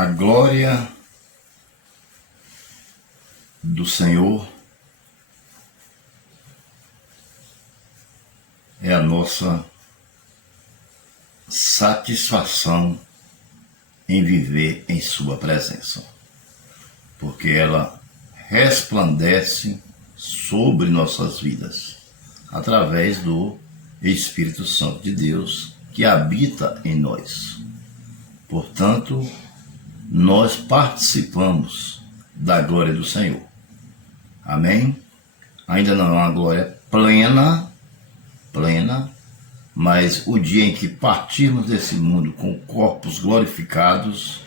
A glória do Senhor é a nossa satisfação em viver em sua presença, porque ela resplandece sobre nossas vidas através do Espírito Santo de Deus que habita em nós. Portanto, nós participamos da glória do Senhor. Amém? Ainda não é uma glória plena, mas o dia em que partirmos desse mundo com corpos glorificados,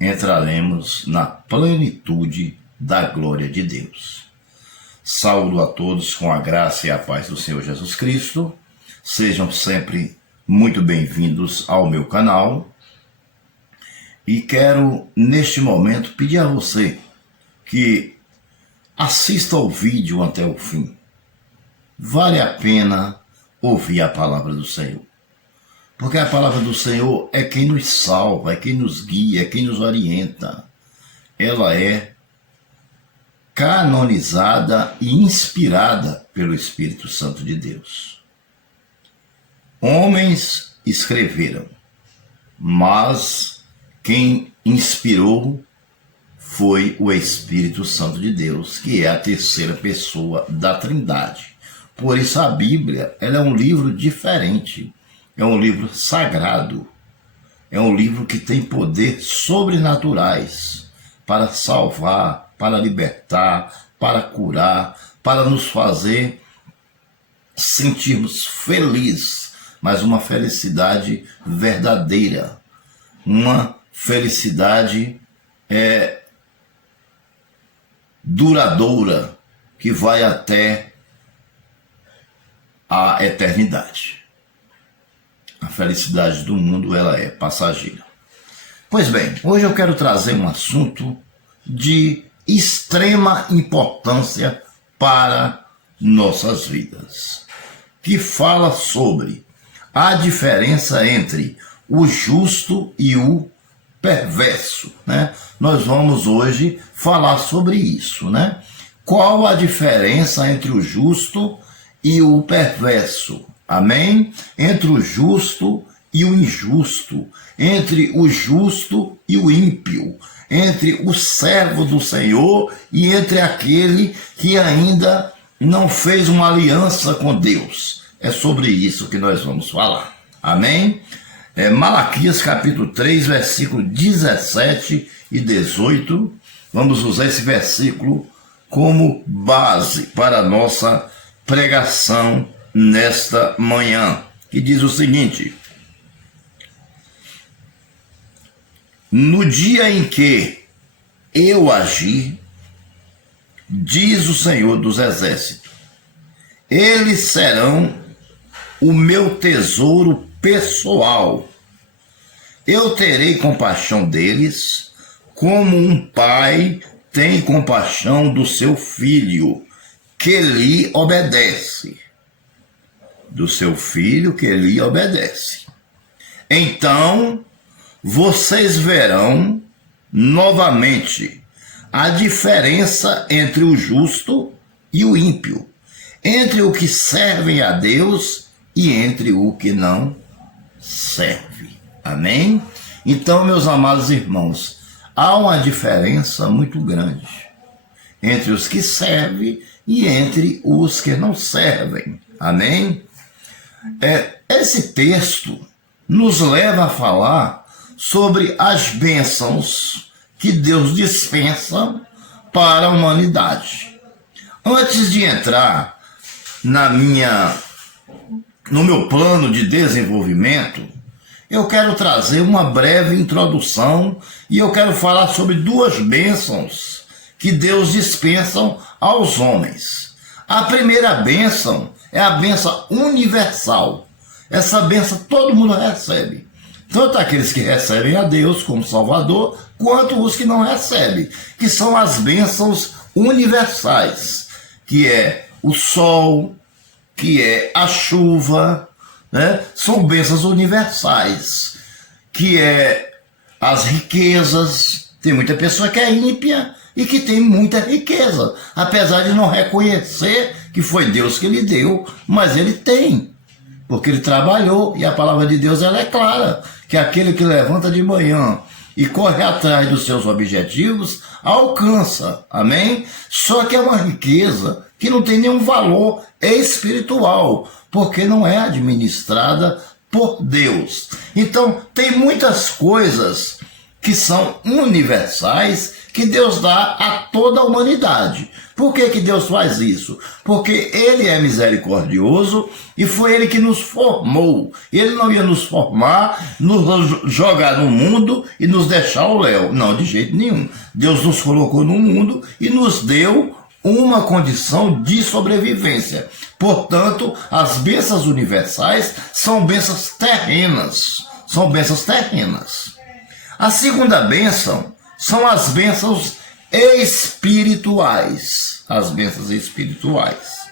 entraremos na plenitude da glória de Deus. Saúdo a todos com a graça e a paz do Senhor Jesus Cristo. Sejam sempre muito bem-vindos ao meu canal. E quero, neste momento, pedir a você que assista ao vídeo até o fim. Vale a pena ouvir a palavra do Senhor. Porque a palavra do Senhor é quem nos salva, é quem nos guia, é quem nos orienta. Ela é canonizada e inspirada pelo Espírito Santo de Deus. Homens escreveram, mas quem inspirou foi o Espírito Santo de Deus, que é a terceira pessoa da Trindade. Por isso a Bíblia, ela é um livro diferente, é um livro sagrado, é um livro que tem poderes sobrenaturais para salvar, para libertar, para curar, para nos fazer sentirmos felizes, mas uma felicidade verdadeira, uma felicidade duradoura, que vai até a eternidade. A felicidade do mundo, ela é passageira. Pois bem, hoje eu quero trazer um assunto de extrema importância para nossas vidas, que fala sobre a diferença entre o justo e o perverso, né? Nós vamos hoje falar sobre isso, né? Qual a diferença entre o justo e o perverso? Amém? Entre o justo e o injusto, entre o justo e o ímpio, entre o servo do Senhor e entre aquele que ainda não fez uma aliança com Deus. É sobre isso que nós vamos falar. Amém? Malaquias capítulo 3, versículo 17 e 18. Vamos usar esse versículo como base para a nossa pregação nesta manhã, que diz o seguinte: no dia em que eu agir, diz o Senhor dos Exércitos, eles serão o meu tesouro pessoal. Eu terei compaixão deles, como um pai tem compaixão do seu filho, que lhe obedece. Do seu filho que lhe obedece. Então, vocês verão novamente a diferença entre o justo e o ímpio, entre o que servem a Deus e entre o que não serve. Amém? Então, meus amados irmãos, há uma diferença muito grande entre os que servem e entre os que não servem. Amém? Esse texto nos leva a falar sobre as bênçãos que Deus dispensa para a humanidade. Antes de entrar no meu plano de desenvolvimento, eu quero trazer uma breve introdução e eu quero falar sobre duas bênçãos que Deus dispensa aos homens. A primeira bênção é a bênção universal. Essa bênção todo mundo recebe. Tanto aqueles que recebem a Deus como Salvador, quanto os que não recebem, que são as bênçãos universais, que é o sol, que é a chuva, né? São bênçãos universais, que é as riquezas. Tem muita pessoa que é ímpia e que tem muita riqueza, apesar de não reconhecer que foi Deus que lhe deu, mas ele tem, porque ele trabalhou, e a palavra de Deus ela é clara, que aquele que levanta de manhã e corre atrás dos seus objetivos, alcança, amém? Só que é uma riqueza que não tem nenhum valor espiritual, porque não é administrada por Deus. Então, tem muitas coisas que são universais que Deus dá a toda a humanidade. Por que que Deus faz isso? Porque Ele é misericordioso e foi Ele que nos formou. Ele não ia nos formar, nos jogar no mundo e nos deixar ao léu. Não, de jeito nenhum. Deus nos colocou no mundo e nos deu uma condição de sobrevivência. Portanto, as bênçãos universais são bênçãos terrenas. São bênçãos terrenas. A segunda bênção são as bênçãos espirituais. As bênçãos espirituais.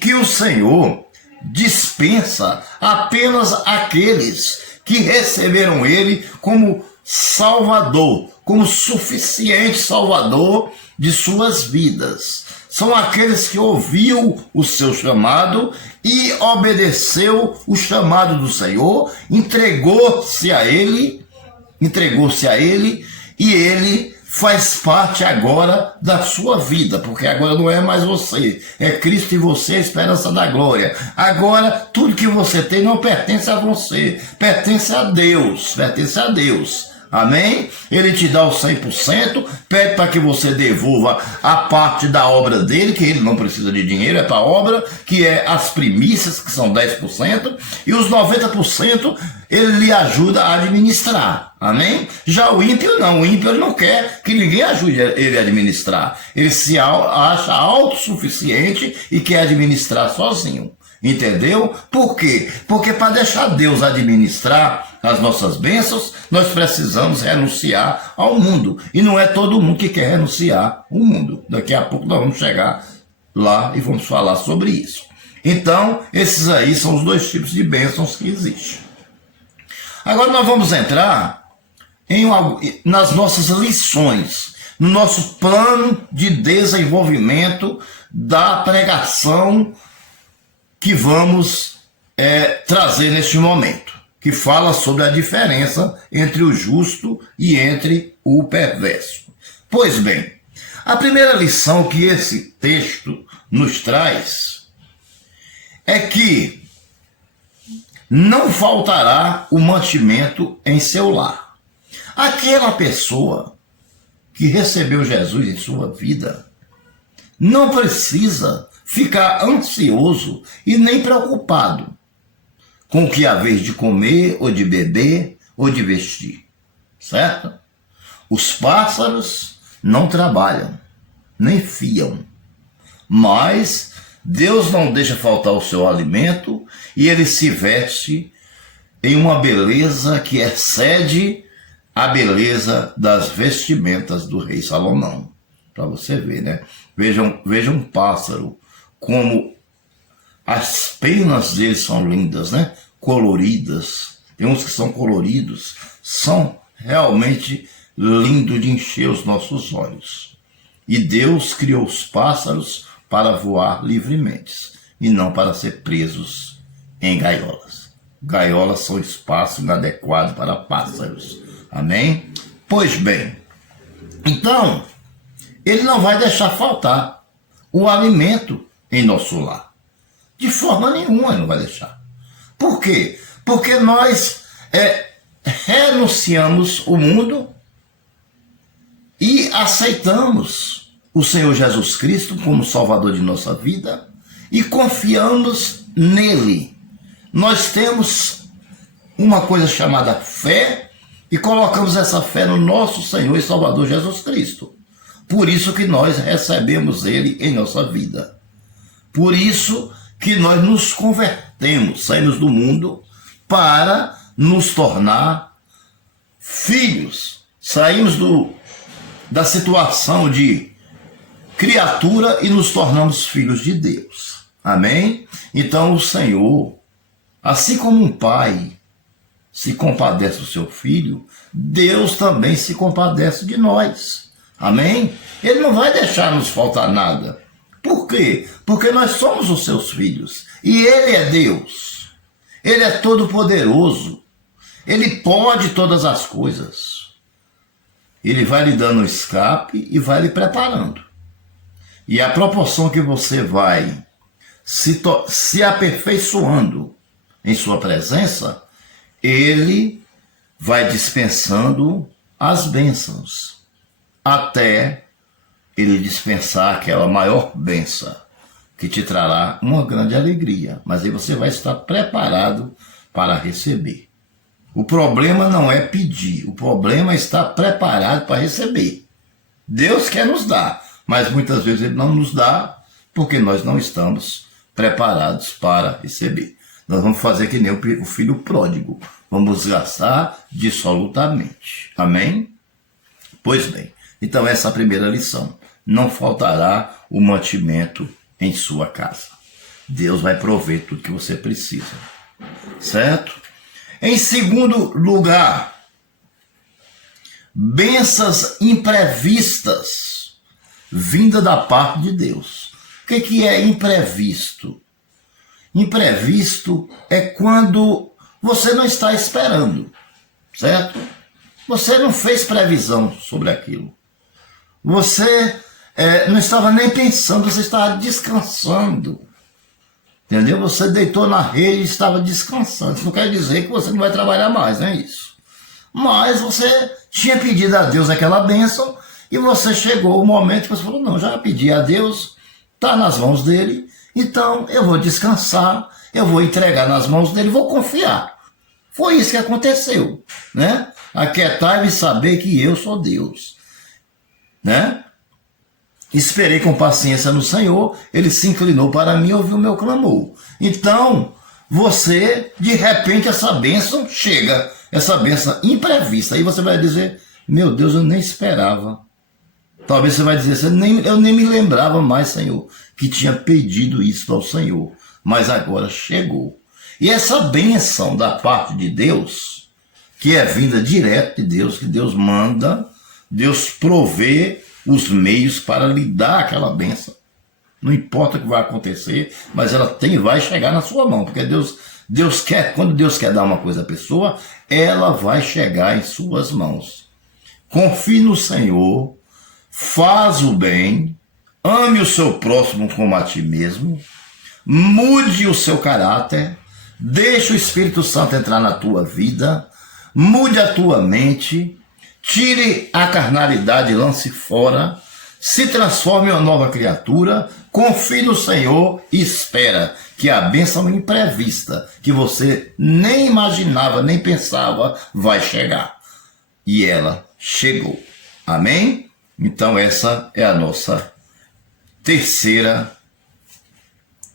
Que o Senhor dispensa apenas àqueles que receberam Ele como Salvador, como suficiente Salvador de suas vidas. São aqueles que ouviu o seu chamado e obedeceu o chamado do Senhor, entregou-se a Ele e Ele faz parte agora da sua vida, porque agora não é mais você, é Cristo em você, a esperança da glória. Agora, tudo que você tem não pertence a você, pertence a Deus, Amém? Ele te dá o 100%, pede para que você devolva a parte da obra dele, que ele não precisa de dinheiro, é para a obra, que é as primícias, que são 10%, e os 90% ele lhe ajuda a administrar. Amém? Já o ímpio não, o ímpio ele não quer que ninguém ajude ele a administrar. Ele se acha autossuficiente e quer administrar sozinho. Entendeu? Por quê? Porque para deixar Deus administrar as nossas bênçãos, nós precisamos renunciar ao mundo. E não é todo mundo que quer renunciar ao mundo. Daqui a pouco nós vamos chegar lá e vamos falar sobre isso. Então, esses aí são os dois tipos de bênçãos que existem. Agora nós vamos entrar nas nossas lições, no nosso plano de desenvolvimento da pregação que vamos trazer neste momento, que fala sobre a diferença entre o justo e entre o perverso. Pois bem, a primeira lição que esse texto nos traz é que não faltará o mantimento em seu lar. Aquela pessoa que recebeu Jesus em sua vida não precisa ficar ansioso e nem preocupado com o que há vez de comer, ou de beber, ou de vestir, certo? Os pássaros não trabalham, nem fiam, mas Deus não deixa faltar o seu alimento e ele se veste em uma beleza que excede a beleza das vestimentas do rei Salomão. Para você ver, né? Vejam um pássaro, como as penas deles são lindas, né? Coloridas. Tem uns que são coloridos, são realmente lindos de encher os nossos olhos. E Deus criou os pássaros para voar livremente e não para ser presos em gaiolas. Gaiolas são espaço inadequado para pássaros. Amém? Pois bem, então, ele não vai deixar faltar o alimento em nosso lar. De forma nenhuma ele não vai deixar. Por quê? Porque nós renunciamos o mundo e aceitamos o Senhor Jesus Cristo como Salvador de nossa vida e confiamos nele. Nós temos uma coisa chamada fé e colocamos essa fé no nosso Senhor e Salvador Jesus Cristo. Por isso que nós recebemos ele em nossa vida. Por isso que nós nos convertemos, saímos do mundo para nos tornar filhos. Saímos da situação de criatura e nos tornamos filhos de Deus. Amém? Então o Senhor, assim como um pai se compadece do seu filho, Deus também se compadece de nós. Amém? Ele não vai deixar nos faltar nada. Por quê? Porque nós somos os seus filhos. E Ele é Deus. Ele é todo-poderoso. Ele pode todas as coisas. Ele vai lhe dando escape e vai lhe preparando. E à proporção que você vai se aperfeiçoando em sua presença, Ele vai dispensando as bênçãos, até Ele dispensar aquela maior bênção, que te trará uma grande alegria. Mas aí você vai estar preparado para receber. O problema não é pedir, o problema é estar preparado para receber. Deus quer nos dar, mas muitas vezes Ele não nos dá porque nós não estamos preparados para receber. Nós vamos fazer que nem o filho pródigo. Vamos gastar dissolutamente. Amém? Pois bem, então essa é a primeira lição. Não faltará o mantimento em sua casa. Deus vai prover tudo que você precisa. Certo? Em segundo lugar, bênçãos imprevistas, vinda da parte de Deus. O que é imprevisto? Imprevisto é quando você não está esperando, certo? Você não fez previsão sobre aquilo. Você não estava nem pensando, você estava descansando. Entendeu? Você deitou na rede e estava descansando. Isso não quer dizer que você não vai trabalhar mais, não é isso. Mas você tinha pedido a Deus aquela bênção e você chegou o momento que você falou, não, já pedi a Deus, está nas mãos dele, então eu vou descansar, eu vou entregar nas mãos dele, vou confiar. Foi isso que aconteceu, né? Aquietai-me e saber que eu sou Deus, né? Esperei com paciência no Senhor, Ele se inclinou para mim e ouviu o meu clamor. Então, você, de repente, essa bênção chega, essa bênção imprevista. Aí você vai dizer, meu Deus, eu nem esperava. Talvez você vai dizer, eu nem me lembrava mais, Senhor, que tinha pedido isso ao Senhor. Mas agora chegou. E essa bênção da parte de Deus, que é vinda direto de Deus, que Deus manda, Deus provê os meios para lhe dar aquela bênção. Não importa o que vai acontecer, mas ela vai chegar na sua mão, porque Deus quer, quando Deus quer dar uma coisa à pessoa, ela vai chegar em suas mãos. Confie no Senhor, faz o bem, ame o seu próximo como a ti mesmo, mude o seu caráter, deixe o Espírito Santo entrar na tua vida, mude a tua mente, tire a carnalidade, lance fora, se transforme em uma nova criatura, confie no Senhor e espera que a bênção imprevista, que você nem imaginava, nem pensava, vai chegar. E ela chegou. Amém? Então essa é a nossa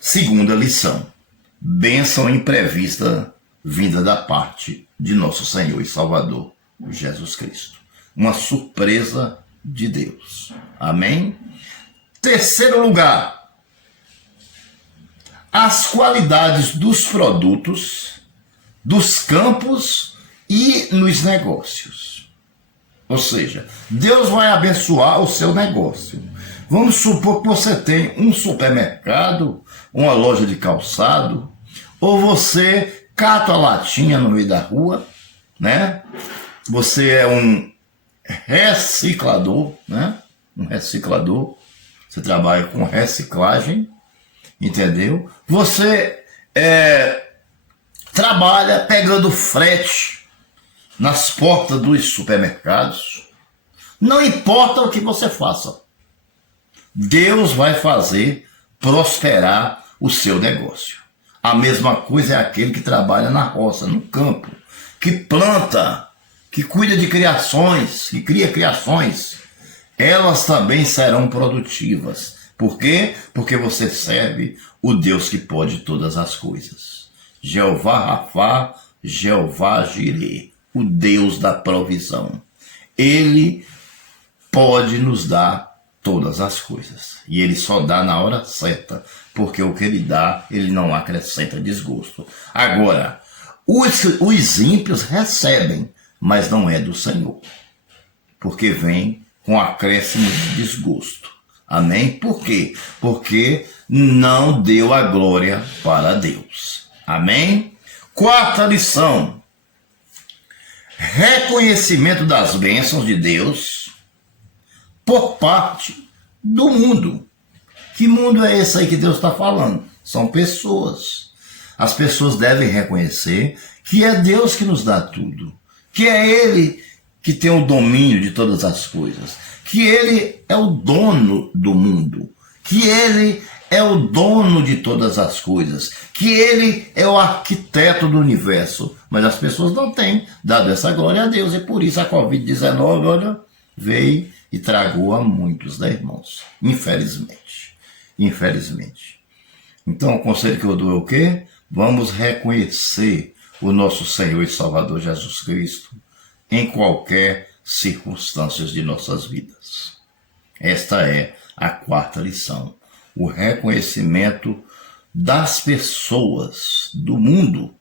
segunda lição. Bênção imprevista vinda da parte de nosso Senhor e Salvador, Jesus Cristo. Uma surpresa de Deus. Amém? Terceiro lugar, as qualidades dos produtos, dos campos e nos negócios. Ou seja, Deus vai abençoar o seu negócio. Vamos supor que você tem um supermercado, uma loja de calçado, ou você cata a latinha no meio da rua, né? Você é um reciclador, né? Um reciclador. Você trabalha com reciclagem, entendeu? Você trabalha pegando frete nas portas dos supermercados. Não importa o que você faça, Deus vai fazer prosperar o seu negócio. A mesma coisa é aquele que trabalha na roça, no campo, que planta, que cuida de criações, que cria criações. Elas também serão produtivas. Por quê? Porque você serve o Deus que pode todas as coisas. Jeová Rafá, Jeová Jireh, o Deus da provisão. Ele pode nos dar todas as coisas. E Ele só dá na hora certa, porque o que Ele dá, Ele não acrescenta desgosto. Agora, Os ímpios recebem, mas não é do Senhor, porque vem com acréscimo de desgosto. Amém? Por quê? Porque não deu a glória para Deus. Amém? Quarta lição: reconhecimento das bênçãos de Deus por parte do mundo. Que mundo é esse aí que Deus está falando? São pessoas. As pessoas devem reconhecer que é Deus que nos dá tudo, que é Ele que tem o domínio de todas as coisas, que Ele é o dono do mundo, que Ele é o dono de todas as coisas, que Ele é o arquiteto do universo. Mas as pessoas não têm dado essa glória a Deus, e por isso a Covid-19, olha, veio e tragou a muitos, né, irmãos? Infelizmente. Infelizmente. Então o conselho que eu dou é o quê? Vamos reconhecer o nosso Senhor e Salvador Jesus Cristo em qualquer circunstância de nossas vidas. Esta é a quarta lição. O reconhecimento das pessoas do mundo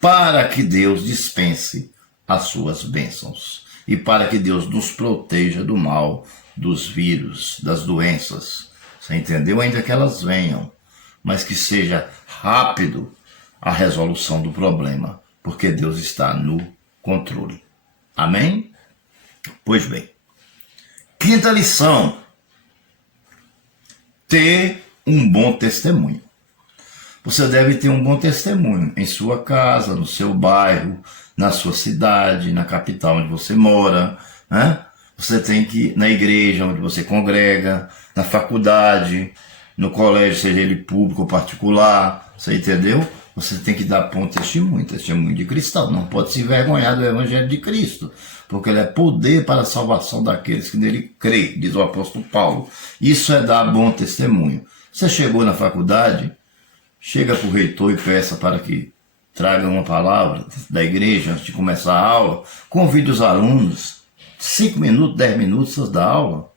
para que Deus dispense as suas bênçãos e para que Deus nos proteja do mal, dos vírus, das doenças. Você entendeu? Ainda que elas venham, mas que seja rápido a resolução do problema, porque Deus está no controle. Amém? Pois bem. Quinta lição: ter um bom testemunho. Você deve ter um bom testemunho em sua casa, no seu bairro, na sua cidade, na capital onde você mora, né? Você tem que, na igreja onde você congrega, na faculdade, no colégio, seja ele público ou particular, você entendeu? Você tem que dar bom testemunho, testemunho de cristão. Não pode se envergonhar do Evangelho de Cristo, porque ele é poder para a salvação daqueles que nele crê, diz o apóstolo Paulo. Isso é dar bom testemunho. Você chegou na faculdade, chega para o reitor e peça para que traga uma palavra da igreja antes de começar a aula. Convide os alunos, 5 minutos, 10 minutos da aula.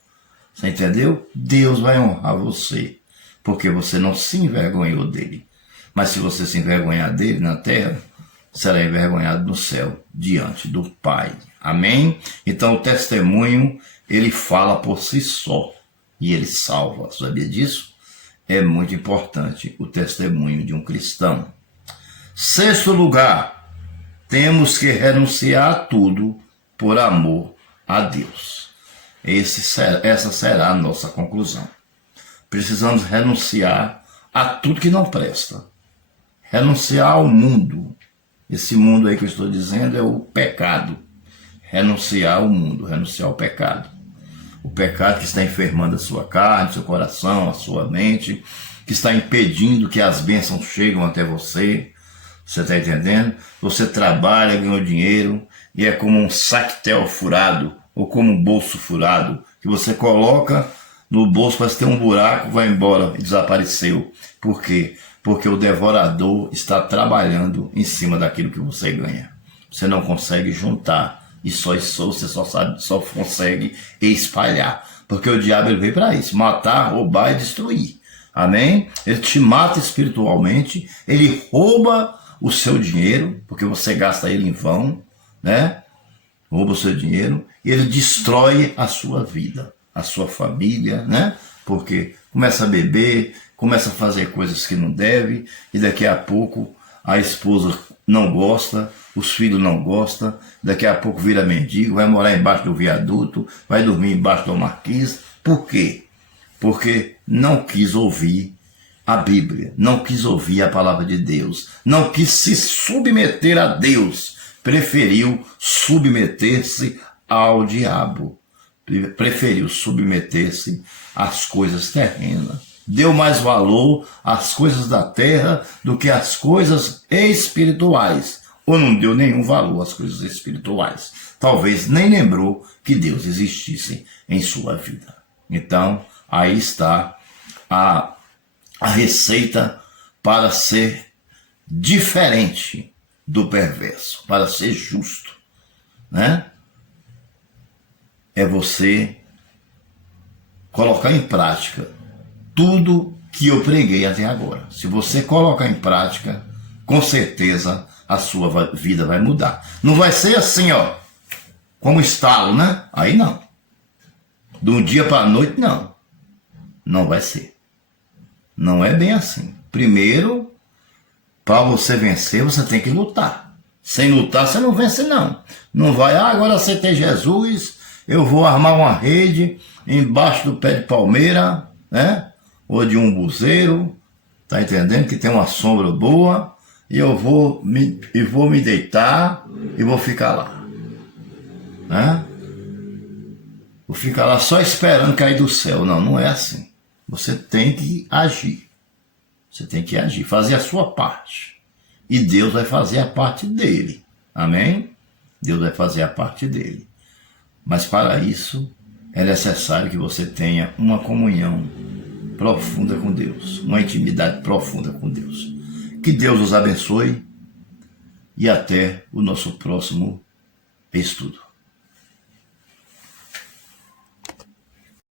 Você entendeu? Deus vai honrar você, porque você não se envergonhou dele. Mas se você se envergonhar dele na terra, será envergonhado no céu, diante do Pai. Amém? Então o testemunho, ele fala por si só e ele salva. Sabia disso? É muito importante o testemunho de um cristão. Sexto lugar, temos que renunciar a tudo por amor a Deus. Essa será a nossa conclusão. Precisamos renunciar a tudo que não presta. Renunciar ao mundo. Esse mundo aí que eu estou dizendo é o pecado. Renunciar ao mundo, renunciar ao pecado. O pecado que está enfermando a sua carne, seu coração, a sua mente, que está impedindo que as bênçãos cheguem até você. Você está entendendo? Você trabalha, ganhou dinheiro e é como um sactel furado ou como um bolso furado que você coloca no bolso, parece ter um buraco, vai embora e desapareceu. Por quê? Porque o devorador está trabalhando em cima daquilo que você ganha. Você não consegue juntar e você só consegue espalhar. Porque o diabo ele veio para isso, matar, roubar e destruir. Amém? Ele te mata espiritualmente, ele rouba o seu dinheiro, porque você gasta ele em vão, né? Rouba o seu dinheiro e ele destrói a sua vida, a sua família, né? Porque começa a beber, começa a fazer coisas que não deve e daqui a pouco a esposa não gosta, os filhos não gostam, daqui a pouco vira mendigo, vai morar embaixo do viaduto, vai dormir embaixo do marquise. Por quê? Porque não quis ouvir a Bíblia, não quis ouvir a palavra de Deus, não quis se submeter a Deus, preferiu submeter-se ao diabo, preferiu submeter-se às coisas terrenas, deu mais valor às coisas da terra do que às coisas espirituais, ou não deu nenhum valor às coisas espirituais, talvez nem lembrou que Deus existisse em sua vida. Então, aí está a receita para ser diferente do perverso, para ser justo, né? É você colocar em prática tudo que eu preguei até agora. Se você colocar em prática, com certeza a sua vida vai mudar. Não vai ser assim, ó, como estalo, né? Aí não. De um dia para a noite, não. Não vai ser. Não é bem assim. Primeiro, para você vencer, você tem que lutar. Sem lutar, você não vence, não. Não vai, agora aceitei Jesus, eu vou armar uma rede embaixo do pé de palmeira, né? Ou de um buzeiro, tá entendendo? Que tem uma sombra boa, e eu vou me deitar e vou ficar lá, né? Vou ficar lá só esperando cair do céu. Não, não é assim. Você tem que agir. Você tem que agir, fazer a sua parte. E Deus vai fazer a parte dele. Amém? Deus vai fazer a parte dele. Mas para isso, é necessário que você tenha uma comunhão profunda com Deus. Uma intimidade profunda com Deus. Que Deus os abençoe. E até o nosso próximo estudo.